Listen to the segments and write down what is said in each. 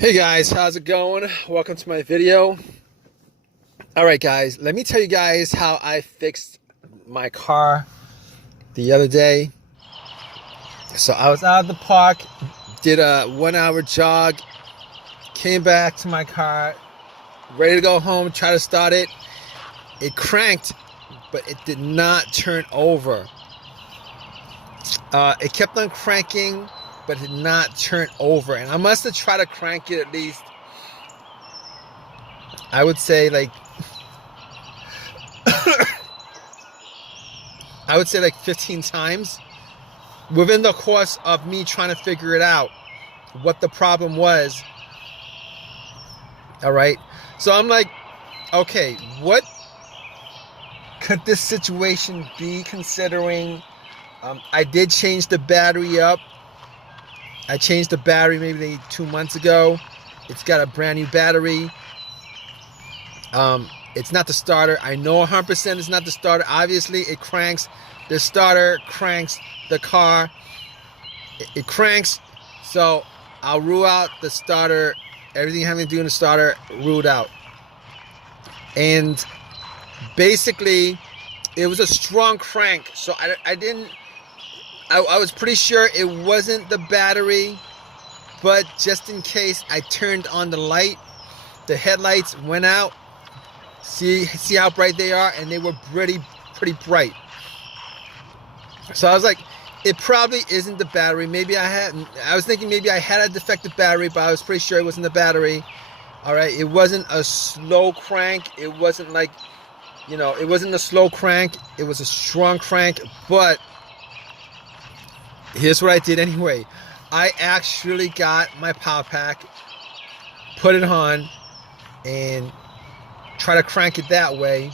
Hey guys, how's it going? Welcome to my video. Alright guys, let me tell you guys how I fixed my car the other day. So I was out of the park, did a 1 hour jog, came back to my car, ready to go home, try to start it. It cranked, but it did not turn over. It kept on cranking, but did not turn over. And I must have tried to crank it at least, I would say like 15 times within the course of me trying to figure it out, what the problem was. All right. So I'm like, okay, what could this situation be, considering I did change the battery up. I changed the battery maybe 2 months ago. It's got a brand new battery. It's not the starter. I know 100% it's not the starter. Obviously, it cranks. The starter cranks the car. It cranks. So I'll rule out the starter. Everything having to do in the starter, ruled out. And basically, it was a strong crank. So I was pretty sure it wasn't the battery, but just in case, I turned on the light. The headlights went out. See how bright they are, and they were pretty bright. So I was like, it probably isn't the battery. I was thinking maybe I had a defective battery, but I was pretty sure it wasn't the battery. All right, it wasn't a slow crank. It wasn't like, it wasn't a slow crank. It was a strong crank, but here's what I did anyway. I actually got my power pack, put it on, and try to crank it that way,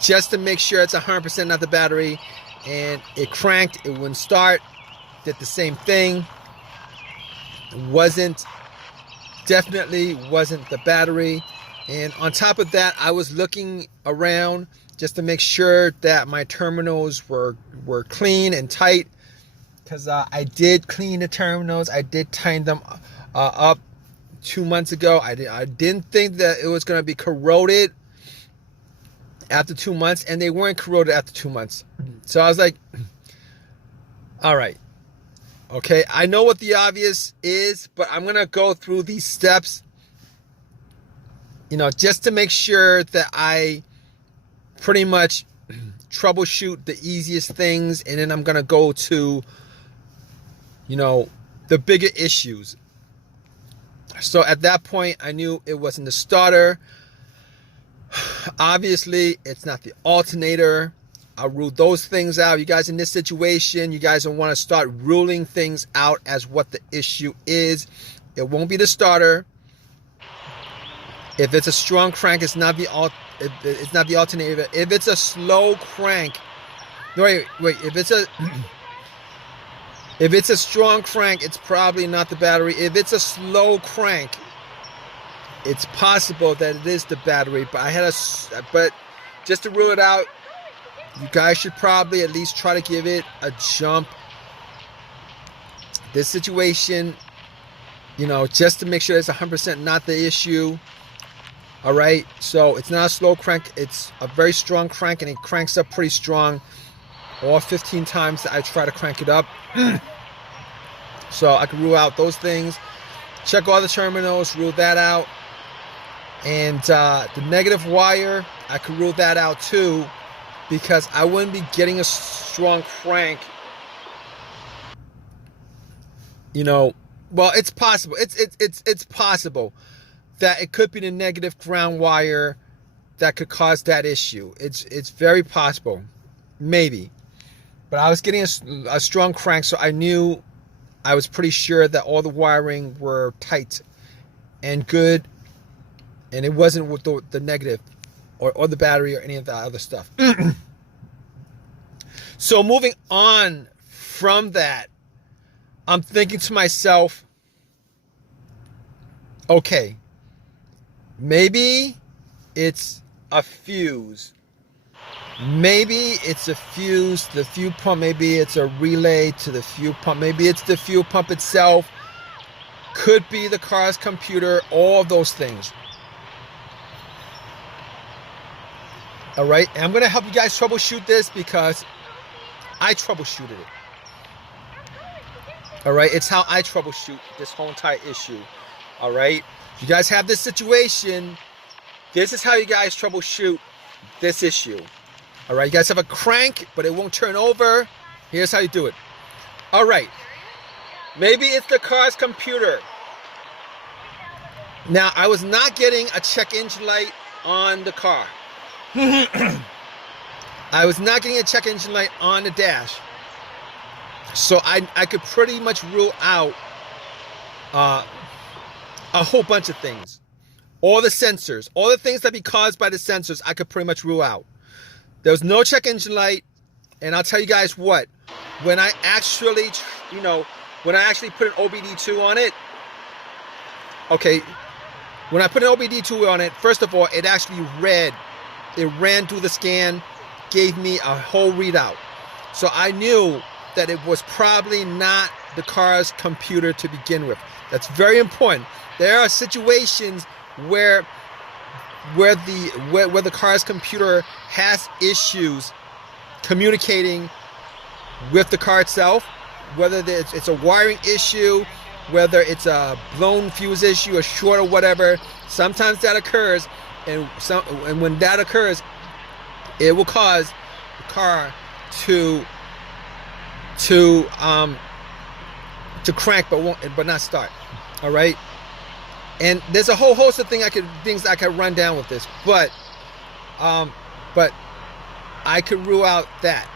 just to make sure it's 100% not the battery. And it cranked. It wouldn't start. Did the same thing. Definitely wasn't the battery. And on top of that, I was looking around just to make sure that my terminals were clean and tight. Because I did clean the terminals. I did tighten them up 2 months ago. I didn't think that it was going to be corroded after 2 months. And they weren't corroded after 2 months. So I was like, all right. Okay, I know what the obvious is, but I'm going to go through these steps, just to make sure that I pretty much troubleshoot the easiest things. And then I'm going to go to the bigger issues. So at that point, I knew it wasn't the starter. Obviously, it's not the alternator. I ruled those things out. You guys in this situation, you guys don't want to start ruling things out as what the issue is. It won't be the starter. If it's a strong crank, it's not the alternator. If it's a slow crank, wait. If it's a strong crank, it's probably not the battery. If it's a slow crank, it's possible that it is the battery. But just to rule it out, you guys should probably at least try to give it a jump. This situation, just to make sure it's 100% not the issue. All right, so it's not a slow crank. It's a very strong crank, and it cranks up pretty strong. All 15 times that I try to crank it up. So I can rule out those things. Check all the terminals, rule that out. And the negative wire, I could rule that out too, because I wouldn't be getting a strong crank. Well, it's possible. It's possible that it could be the negative ground wire that could cause that issue. It's very possible, maybe. But I was getting a strong crank, so I was pretty sure that all the wiring were tight and good, and it wasn't with the negative or the battery or any of the other stuff. So moving on from that, I'm thinking to myself, okay, maybe it's a fuse. Maybe it's a fuse, the fuel pump. Maybe it's a relay to the fuel pump. Maybe it's the fuel pump itself. Could be the car's computer, all those things. All right, and I'm gonna help you guys troubleshoot this because I troubleshooted it. All right, it's how I troubleshoot this whole entire issue. All right, if you guys have this situation, this is how you guys troubleshoot this issue. All right, you guys have a crank, but it won't turn over. Here's how you do it. All right, maybe it's the car's computer. Now, I was not getting a check engine light on the car. I was not getting a check engine light on the dash. So I could pretty much rule out a whole bunch of things. All the sensors, all the things that be caused by the sensors, I could pretty much rule out. There was no check engine light, and I'll tell you guys what, when I actually, when I actually put an OBD2 on it, okay, when I put an OBD2 on it, first of all, it actually ran through the scan, gave me a whole readout. So I knew that it was probably not the car's computer to begin with. That's very important. There are situations where the car's computer has issues communicating with the car itself, whether it's a wiring issue, whether it's a blown fuse issue, a short or whatever. Sometimes that occurs, and when that occurs, it will cause the car to crank but not start. All right, and there's a whole host of things I could run down with this, but I could rule out that.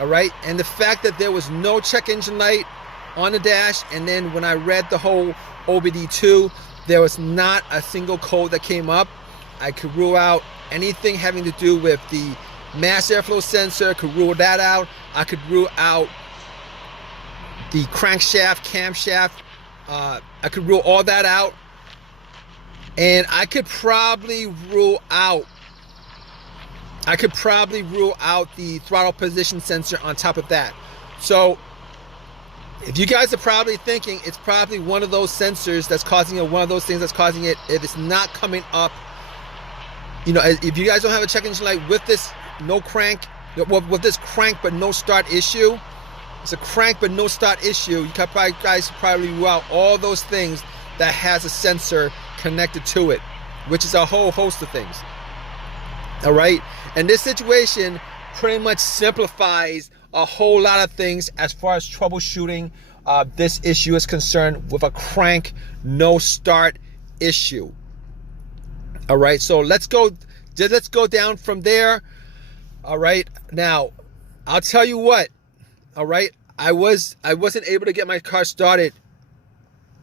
All right, and the fact that there was no check engine light on the dash, and then when I read the whole OBD2, there was not a single code that came up. I could rule out anything having to do with the mass airflow sensor, could rule that out. I could rule out the crankshaft, camshaft. I could rule all that out. And I could probably rule out the throttle position sensor on top of that. So if you guys are probably thinking it's probably one of those sensors that's causing it, one of those things that's causing it, if it's not coming up, if you guys don't have a check engine light with this no crank, with this crank but no start issue, it's a crank but no start issue, you guys probably rule out all those things that has a sensor connected to it, which is a whole host of things. All right, and this situation pretty much simplifies a whole lot of things as far as troubleshooting this issue is concerned with a crank no start issue. All right, so let's go down from there. All right, now I'll tell you what. All right, I wasn't able to get my car started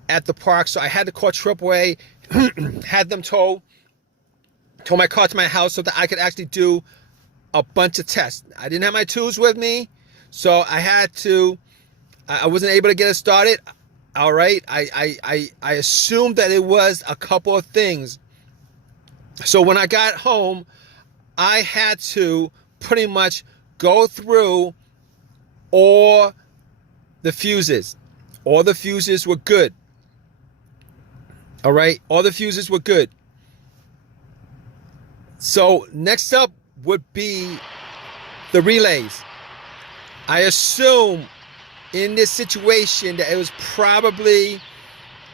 at the park, so I had to call AAA, had them tow my car to my house so that I could actually do a bunch of tests. I didn't have my tools with me, so I wasn't able to get it started. All right, I assumed that it was a couple of things. So when I got home, I had to pretty much go through all the fuses. All the fuses were good. All right, all the fuses were good. So next up would be the relays. I assume in this situation that it was probably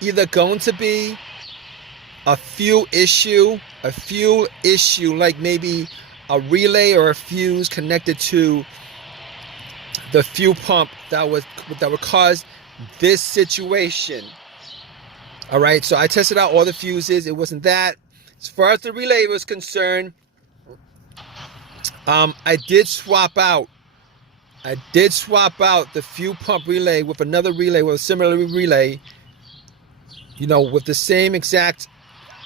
either going to be a fuel issue like maybe a relay or a fuse connected to the fuel pump that would cause this situation. All right, so I tested out all the fuses. It wasn't that. As far as the relay was concerned, I did swap out the fuel pump relay with another relay, with a similar relay, with the same exact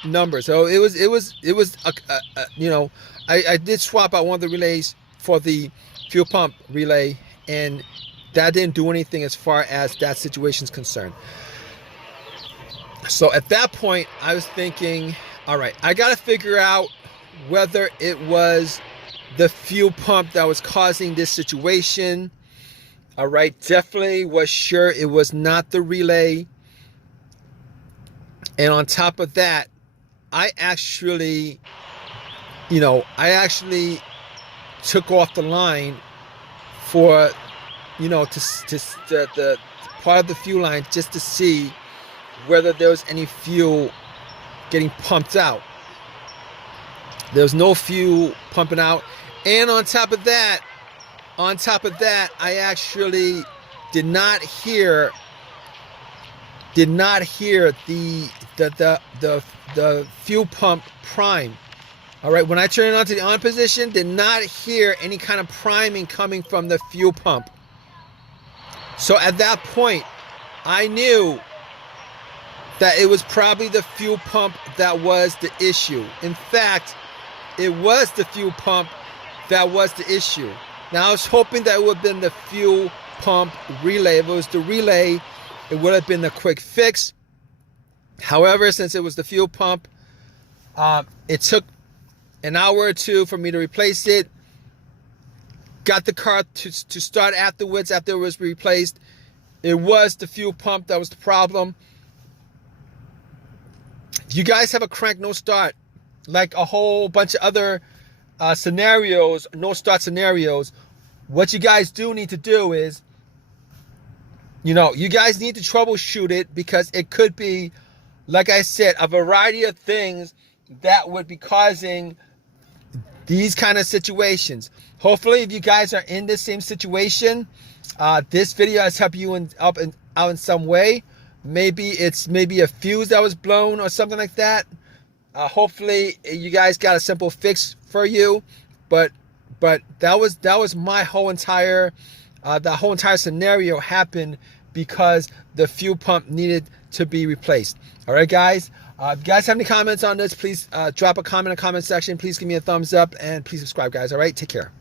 number. So it was I did swap out one of the relays for the fuel pump relay, and that didn't do anything as far as that situation is concerned. So at that point, I was thinking, all right, I got to figure out whether it was the fuel pump that was causing this situation. All right, definitely was sure it was not the relay. And on top of that, I actually took off the line for, to the part of the fuel line just to see whether there was any fuel getting pumped out. There was no fuel pumping out. And on top of that, I actually did not hear the fuel pump prime. All right, when I turned it on to the on position, did not hear any kind of priming coming from the fuel pump. So at that point, I knew that it was probably the fuel pump that was the issue. In fact, it was the fuel pump that was the issue. Now, I was hoping that it would have been the fuel pump relay. If it was the relay, it would have been the quick fix. However, since it was the fuel pump, it took an hour or two for me to replace it. Got the car to start afterwards after it was replaced. It was the fuel pump that was the problem. If you guys have a crank no start, like a whole bunch of other scenarios, no start scenarios, what you guys do need to do is, you guys need to troubleshoot it, because it could be, like I said, a variety of things that would be causing these kind of situations. Hopefully, if you guys are in the same situation, this video has helped you out in some way. Maybe it's a fuse that was blown or something like that. Hopefully, you guys got a simple fix for you. But that was my whole entire the whole entire scenario happened because the fuel pump needed to be replaced. All right, guys. If you guys have any comments on this, please drop a comment in the comment section. Please give me a thumbs up and please subscribe, guys. All right, take care.